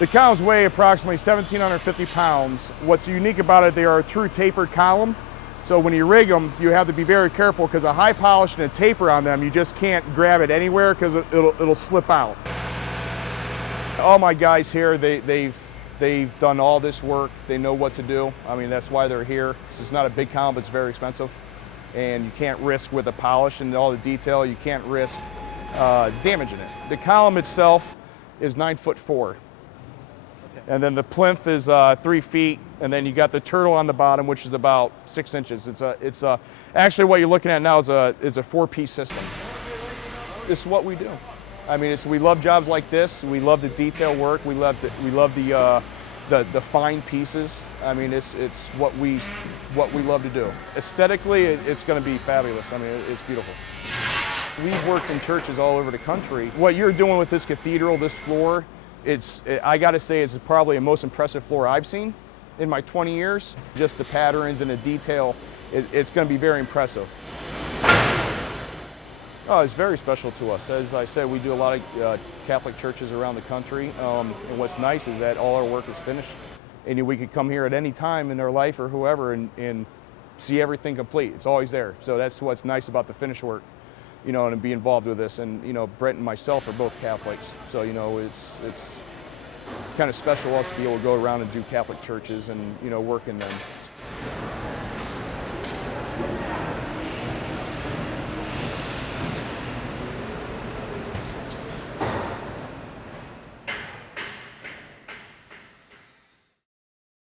The columns weigh approximately 1,750 pounds. What's unique about it, they are a true tapered column. So when you rig them, you have to be very careful because a high polish and a taper on them, you just can't grab it anywhere because it'll slip out. All my guys here, they've done all this work. They know what to do. I mean, that's why they're here. It's not a big column, but it's very expensive. And you can't risk with the polish and all the detail, you can't risk damaging it. The column itself is 9'4". And then the plinth is 3 feet, and then you got the turtle on the bottom, which is about 6 inches. It's actually what you're looking at now is a 4-piece system. This is what we do. I mean, we love jobs like this. We love the detail work. We love the fine pieces. I mean, it's what we love to do. Aesthetically, it's going to be fabulous. I mean, it's beautiful. We've worked in churches all over the country. What you're doing with this cathedral, this floor, I got to say, it's probably the most impressive floor I've seen in my 20 years. Just the patterns and the detail, it's going to be very impressive. Oh, it's very special to us. As I said, we do a lot of Catholic churches around the country. And what's nice is that all our work is finished. And we could come here at any time in our life or whoever and see everything complete. It's always there. So that's what's nice about the finished work, you know, and be involved with this. And, you know, Brent and myself are both Catholics. So, you know, it's kind of special to us to be able to go around and do Catholic churches and, you know, work in them.